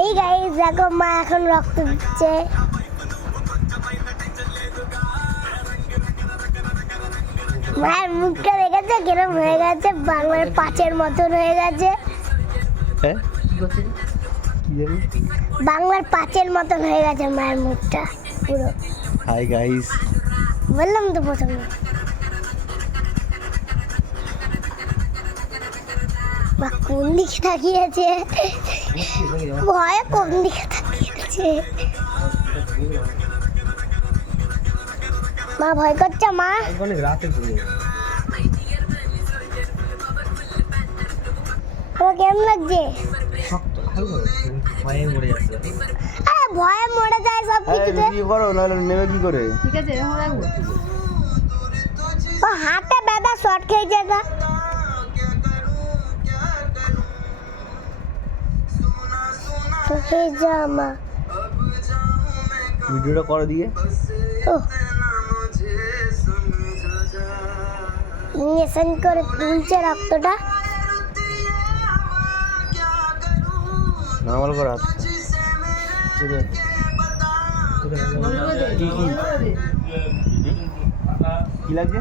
এই গাইস দেখো মা এখন রক্ত দিচ্ছে। মায়ের মুখটা দেখেছে কিরম হয়ে গেছে, বাংলার পাঁচের মতন হয়ে গেছে। হ্যাঁ বাংলার পাঁচের মতন হয়ে গেছে মায়ের মুখটা পুরো। হাই গাইস, বললাম তো প্রথমে। বা কোন দিকে তাকিয়েছে, ভয়ে কোন দিকে তাকিয়েছে। মা ভয় করছে মা। তোমার কেমন লাগছে? আরে ভয়ে মরে যায় সব কিছুতে। কি করো নাহলে নেবে কি করে? ঠিক আছে এরকম রাখবো। ও হাতে ব্যথা শর্ট খেয়েছে না। তো এই জামা ভিডিওটা করে দিয়ে ও ইঞ্জেকশন করে তুলছে রক্তটা। নর্মাল করা কি লাগছে?